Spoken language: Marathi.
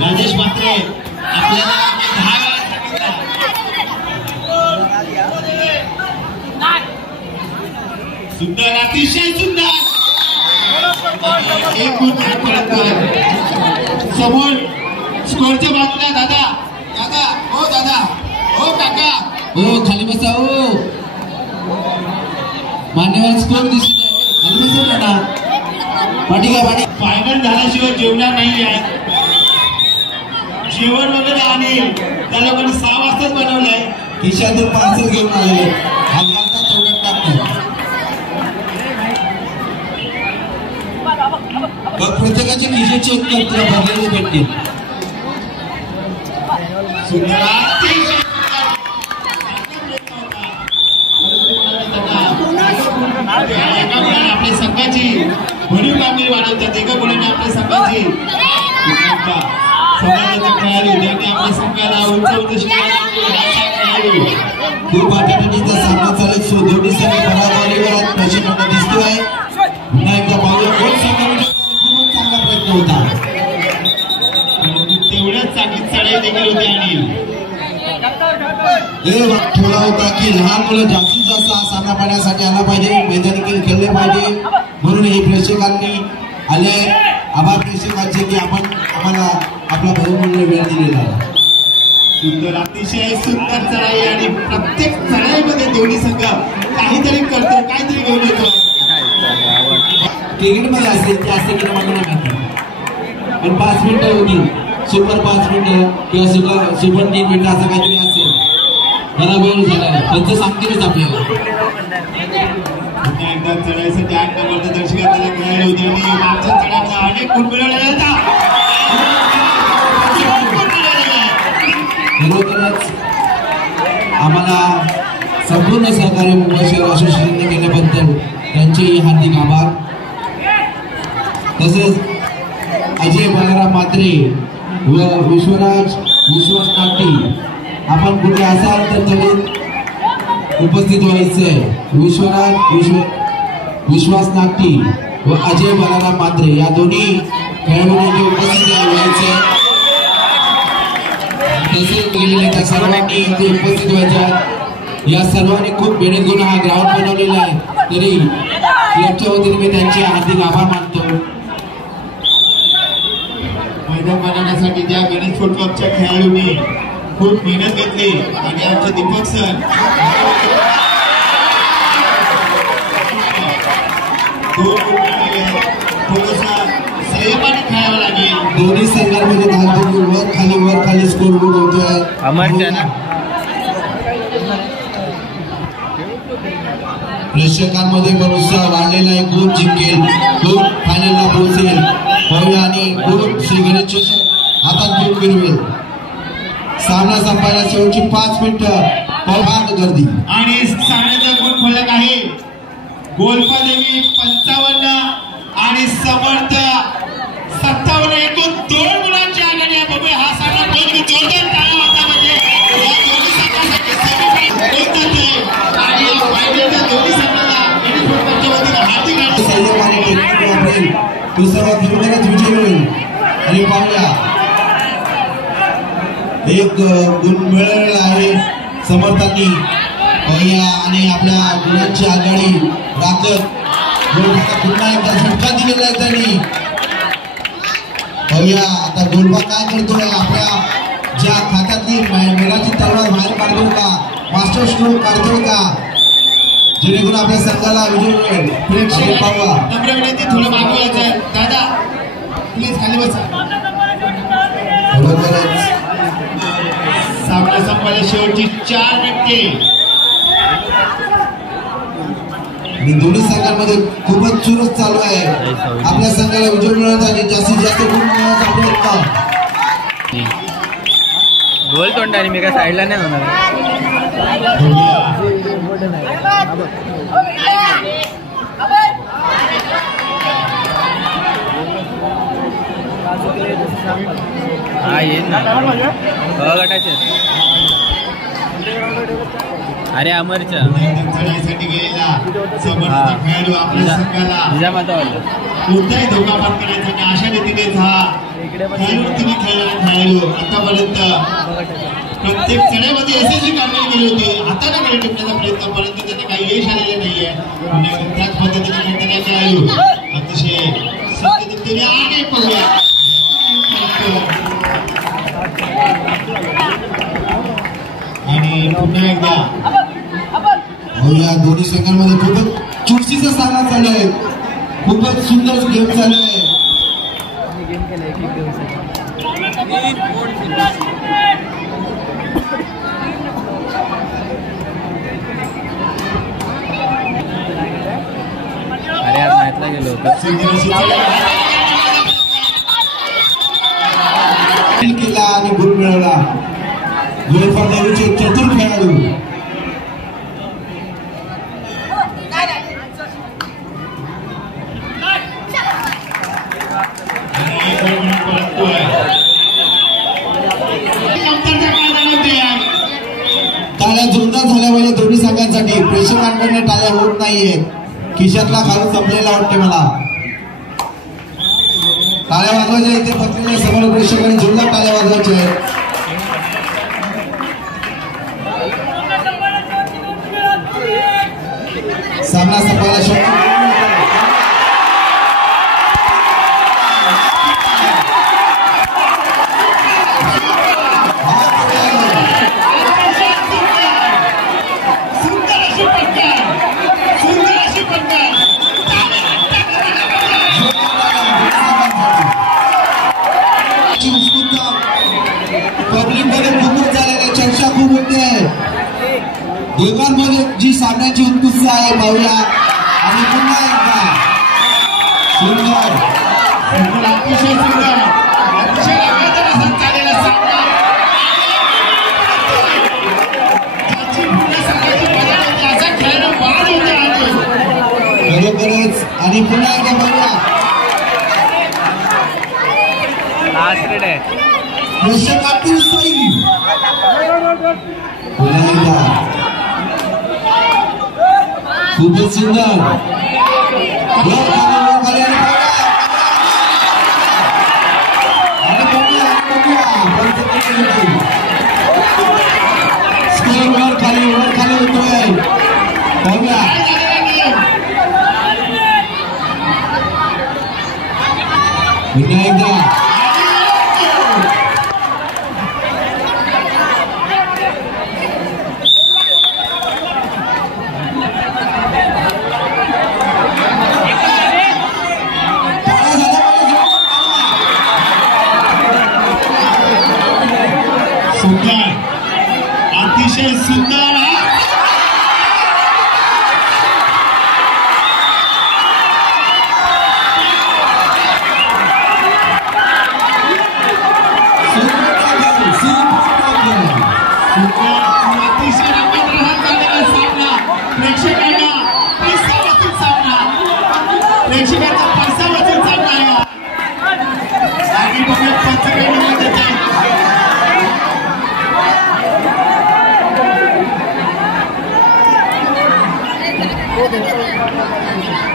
राजेश मात्रे आपल्याला 10 सुंदर, अतिशय सुंदर एक गुण समोर स्कोरच्या बाजूला दादा दादा हो दादा हो काका हो खाली बसा हो मान्यवर स्कोर दिसत खाली बसा ना पाठी का पाठी फायनल झाल्याशिवाय जेवणार नाही आहे जेवण वगैरे आणि त्या लोकांनी 6 वाजताच बनवलंय खिशातून पार्सल घेऊन आले हात तेवढं टाकतो बघ प्रत्येकाचे खिशे चेक करतो भरलेले भेटतील आपल्या संघाची भरीव कामगिरी वाढवतात एका गुणाने आपल्या संघाची समाजाचे खेळाडू ज्यांनी आपल्या संघाला उंच खूप आठवणीचा सामना चालत दोन्ही संघ पराभवावर प्रशिक्षण दिसतोय पुन्हा एकदा पाहूया कोण संघामध्ये खूप चांगला प्रयत्न होता तेवढ्याच चांगली चढाई देखील होती आणि ठेवला होता की लहान मुलं जास्तीत जास्त हा सामना पाहण्यासाठी आला पाहिजे मैदानी खेळ खेळले पाहिजे म्हणून हे प्रेक्षकांनी आले आभार प्रेक्षकांचे की आपण आम्हाला आपला बहुमूल्य वेळ दिलेला आहे सुंदर अतिशय सुंदर चढाई आणि प्रत्येक चढाईमध्ये दोन्ही संघ काहीतरी करतो काहीतरी घेऊन येतो क्रिकेटमध्ये असेल ते असते की मला पण 5 मिनिटं होती सुपर 5 मिनिटं किंवा सुपर 3 मिनिटं असं काहीतरी असेल बरा वेळ झाला त्यांचं सांगतीलच आपल्याला एकदा चढाईसाठी 8 नंबरचं दर्शकांना खेळायला होते आणि मागच्या चढाईचा अनेक गुण मिळवलेला होता खरोखरच आम्हाला संपूर्ण सहकार्य मुंबई शहर असोसिएशनने केल्याबद्दल त्यांचेही हार्दिक आभार तसेच अजय बलराम मात्रे व विश्वराज विश्वास नाटी आपण कुठे असाल तर तरी उपस्थित व्हायचंय विश्वास नाटी व अजय बलराम मात्रे या दोन्ही खेळाडूंनी उपस्थित व्हायचे तसेच गेलेल्या त्या सर्वांनी इथे उपस्थित व्हायच्या या सर्वांनी खूप मेहनत घेऊन हा ग्राउंड बनवलेला आहे तरी याच्या वतीने मी त्यांचे हार्दिक आभार मानतो मैदान बनवण्यासाठी ज्या गणेश फूट क्लबच्या खेळाडूंनी खूप मेहनत घेतली आणि आमचे दीपक सर थोडंसं संयमाने खेळावं लागेल दोन्ही संघांमध्ये धावपैकी वर खाली स्कोर बोर्ड होतोय प्रेक्षकांमध्ये पण उत्साह वाढलेला आहे कोण जिंकेल कोण फायनलला पोहोचेल पाहूया आणि कोण श्री गणेश चषक हातात घेऊन फिरवेल सामना संपायला शेवटची 5 मिनिटं पावभाग गर्दी आणि सामन्याचा गुण फलक आहे गोल्फादेवी 55 आणि समर्थ 57 एकूण 2 गुणांची आघाडी आहे बघूया हा सामना कोण जोरदार टाळा होता म्हणजे या दोन्ही संघांसाठी सेमीफायनल आणि या फायनलच्या दोन्ही संघांना हार्दिक अभिनंदन तो सर्वात जोरदारच विजय होईल आणि पाहूया एक गुण मिळालेला आहे समर्थांनी पाहूया आणि आपल्या गुणांची आघाडी राखत पुन्हा एकदा झटका दिलेला आहे त्यांनी पाहूया आता गोलबा काय करतोय आपल्या ज्या खात्यातली मेराची तलवार बाहेर काढतो का मास्टर स्ट्रोक काढतो का जेणेकरून आपल्या संघाला विजय मिळेल प्रेक्षक पाहूया नम्र विनंती थोडं मागे यायचंय दादा प्लीज खाली बसा सामना संपायला शेवटची 4 मिनिटे दोन्ही संघांमध्ये खूपच चुरस चालू आहे आपल्या संघाला विजय मिळत आणि जास्तीत जास्त गुण मिळवण्याचा प्रयत्न गोल तोंड आणि मी काय साईडला नाही होणार हा येईल ना गटाचे अरे अमरच्या चढाईसाठी गेलेला समर्थचा खेळाडू आपल्या संघाला कोणताही धोका पत्करायचा नाही अशा रीतीने हा खेळाडूने खेळणारा खेळाडू आतापर्यंत प्रत्येक चढाईमध्ये यशस्वी कामगिरी केली होती. हाताने खेळ टिपण्याचा प्रयत्न परंतु त्याने काही यश आलेलं नाहीये. त्याच पद्धतीने खेळणारा खेळाडू अतिशय सत्यतेने आणि पाहूया आणि पुन्हा एकदा या दोन्ही संघांमध्ये खूपच चुरशीचा सामना चालू आहे. खूपच सुंदर गेम चालू आहे. अरे आज मॅचला गेलो केला आणि गुण मिळवला. गोलफलंदाजीचे चतुर खेळाडू टाळ्या जोरदार झाल्या पाहिजे दोन्ही संघांसाठी. प्रेक्षकांकडून टाळ्या होत नाहीये. खिशातला खाली संपलेला वाटते मला. टाळ्या वाजवायच्या इथे बसलेल्या समोर प्रेक्षकांनी जोरदार टाळ्या वाजवायच्या आहेत. सामना संपायला पब्लिक मध्ये खूप झालेल्या चर्चा खूप होते. दोघांमध्ये जी सामन्याची उत्कृष्टता आहे पाहूया. आणि पुन्हा एकदा सुंदर अतिशय सुंदर अतिशय चाललेला सामना असा खेळणं बाद होते बरोबरच. आणि पुन्हा एकदा पाहूया प्रेक्षकातील सई पुन्हा एकदा खूपच सुंदर स्कोर वर खाली होतोय. पाहूया पुन्हा एकदा अतिशय सुंदर अतिशय रंगत राहत झालेला सामना. प्रेक्षकांना पैसा वसूल सामना. प्रेक्षकांचा पैसा वसूल सामना आहे. आणि बघा पंच काही निवडून देते. Thank you.